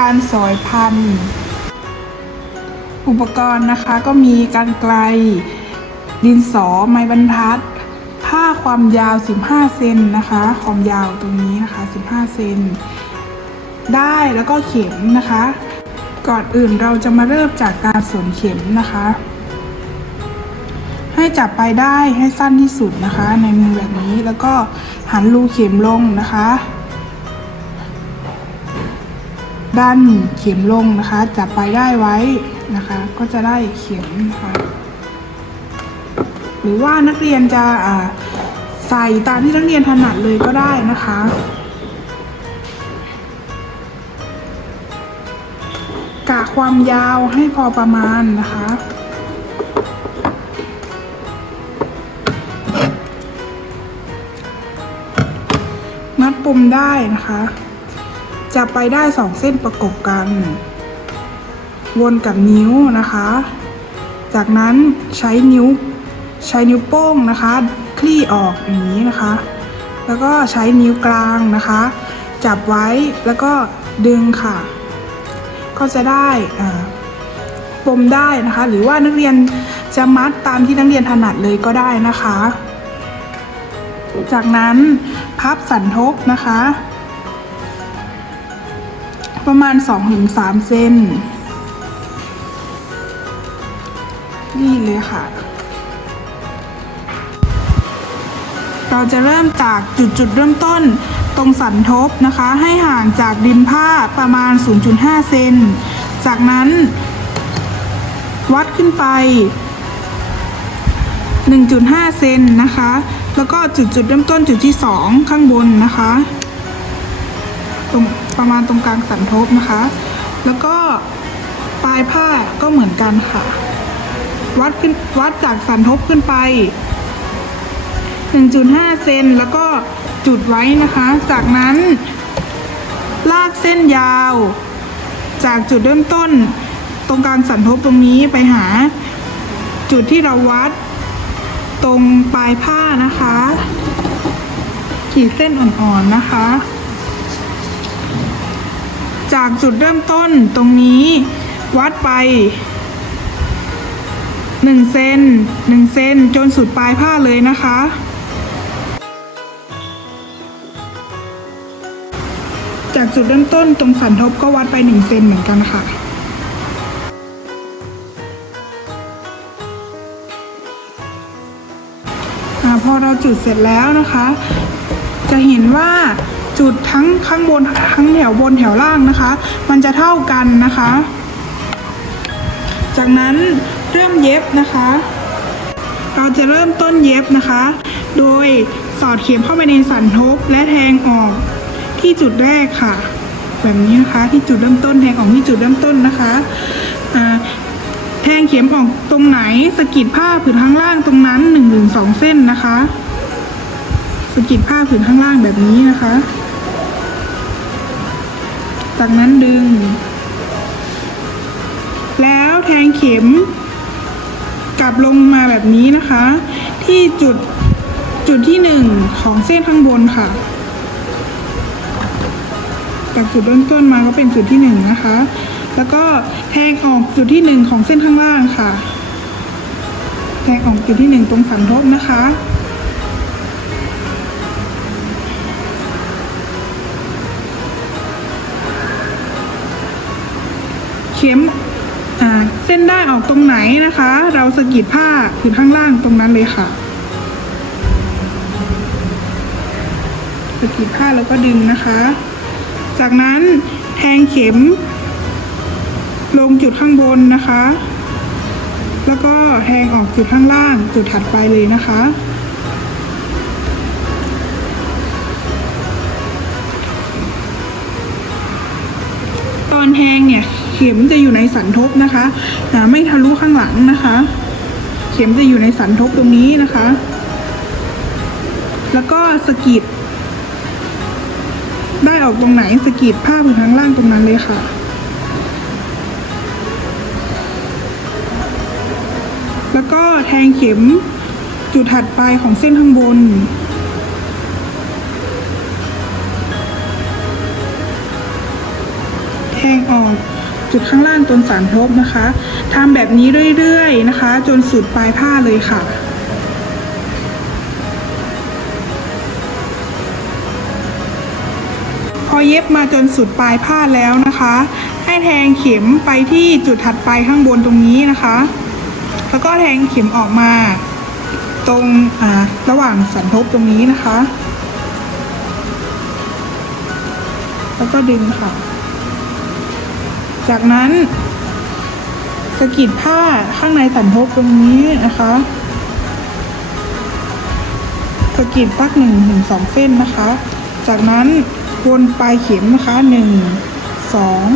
การสอยพันธุ์ อุปกรณ์นะคะก็มีการไกล ดินสอ ไม้บรรทัด ผ้าความยาว 15 เซนนะคะ ความยาวตรงนี้นะคะ 15 เซน ได้แล้วก็เข็มนะคะ ก่อนอื่นเราจะมาเริ่มจากการสวมเข็มนะคะ ให้จับไปได้ให้สั้นที่สุดนะคะ ในมือแบบนี้แล้วก็หันรูเข็มลงนะคะ ด้านเข็มลงนะคะ จับไปได้ไว้นะคะ ก็จะได้เข็มนะคะหรือว่านักเรียนจะใส่ตามที่นักเรียนถนัดเลยก็ได้นะคะกะความยาวให้พอประมาณนะคะมัดปมได้นะคะ จะไปได้สองเส้นประกบกัน วนกับนิ้วนะคะ จากนั้นใช้นิ้วใช้นิ้วโป้งนะคะ คลี่ออกอย่างนี้นะคะ แล้วก็ใช้นิ้วกลางนะคะ จับไว้แล้วก็ดึงค่ะ ก็จะได้ปมได้นะคะ หรือว่านักเรียนจะมัดตามที่นักเรียนถนัดเลยก็ได้นะคะ จากนั้นพับสันทบนะคะ ประมาณ 2-3 เซนนี่เลยค่ะ เราจะเริ่มจากจุดจุดเริ่มต้นตรงสันทบนะคะ ให้ห่างจากริมผ้าประมาณ 0.5 เซน จากนั้น วัดขึ้นไป 1.5 เซนนะคะ แล้วก็จุดจุดเริ่มต้นจุดที่ 2 ข้างบนนะคะ ตรง ประมาณตรงกลางสันทบนะคะ แล้วก็ปลายผ้าก็เหมือนกันค่ะ วัดขึ้นวัดจากสันทบขึ้นไป 1.5 เซนแล้วก็จุดไว้นะคะ จากนั้น ลากเส้นยาว จากจุดเริ่มต้น ตรงกลางสันทบตรงนี้ไปหา จุดที่เราวัด ตรงปลายผ้านะคะ ขีดเส้นอ่อนๆนะคะ จากจุดเริ่มต้นตรงนี้ วัดไป1เซน1เซนจนสุดปลายผ้าเลยนะคะ จากจุดเริ่มต้นตรงสันทบก็วัดไป1เซนเหมือนกันค่ะพอเราจุดเสร็จแล้วนะคะ จะเห็นว่า จุดทั้งข้างบนทั้งแถวบนแถวล่างนะคะ มันจะเท่ากันนะคะ จากนั้นเริ่มเย็บนะคะ เราจะเริ่มต้นเย็บนะคะ โดยสอดเข็มเข้าไปในสันทบและแทงออกที่จุดแรกค่ะ แบบนี้นะคะที่จุดเริ่มต้นแทงออกที่จุดเริ่มต้นนะคะแทงเข็มออกตรงไหนสกิดผ้าผืนข้างล่างตรงนั้นหนึ่งถึงสองเส้นนะคะสกิดผ้าผืนข้างล่างแบบนี้นะคะ จากนั้นดึง แล้วแทงเข็ม กลับลงมาแบบนี้นะคะ ที่จุดจุดที่หนึ่งของเส้นข้างบนค่ะ จากจุดเริ่มต้นมาก็เป็นจุดที่หนึ่งนะคะ แล้วก็แทงออกจุดที่หนึ่งของเส้นข้างล่างค่ะ แทงออกจุดที่หนึ่งตรงสันทบนะคะ เข็มเส้นได้ออกตรงไหนนะคะ เราสะกิดผ้าผืนข้างล่างตรงนั้นเลยค่ะสะกิดผ้าแล้วก็ดึงนะคะ จากนั้นแทงเข็ม ลงจุดข้างบนนะคะ แล้วก็แทงออกจุดข้างล่างจุดถัดไปเลยนะคะ เข็มจะอยู่ในสันทบนะคะไม่ทะลุข้างหลังนะคะ เข็มจะอยู่ในสันทบตรงนี้นะคะ แล้วก็สกิดได้ออกตรงไหนสกิดผ้าผืนข้างล่างตรงนั้นเลยค่ะ แล้วก็แทงเข็มจุดถัดไปของเส้นข้างบนแทงออก จุดข้างล่างตรงสารทบนะคะทำแบบนี้เรื่อยๆนะคะ จนสุดปลายผ้าเลยค่ะพอเย็บมาจนสุดปลายผ้าแล้วนะคะ ให้แทงเข็มไปที่จุดถัดไปข้างบนตรงนี้นะคะ แล้วก็แทงเข็มออกมา ตรงระหว่างสันทบตรงนี้นะคะ แล้วก็ดึงค่ะ จากนั้นสะกิดผ้าข้างในสันทบตรงนี้นะคะสะกิดสักหนึ่งถึงสองเส้นนะคะ จากนั้นวนปลายเข็มนะคะหนึ่งสอง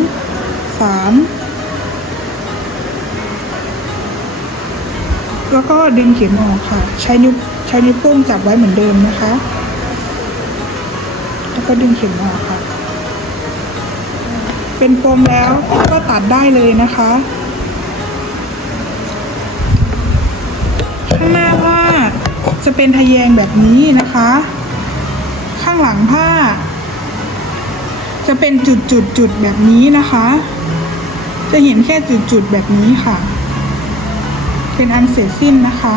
สามแล้วก็ดึงเข็มออกค่ะ ใช้นิ้วใช้นิ้วโป้งจับไว้เหมือนเดิมนะคะ แล้วก็ดึงเข็มออกค่ะ เป็นปมแล้วก็ตัดได้เลยนะคะ ข้างหน้าผ้าจะเป็นทะแยงแบบนี้นะคะ ข้างหลังผ้า จะเป็นจุดจุดจุดแบบนี้นะคะ จะเห็นแค่จุดจุดแบบนี้ค่ะ เป็นอันเสร็จสิ้นนะคะ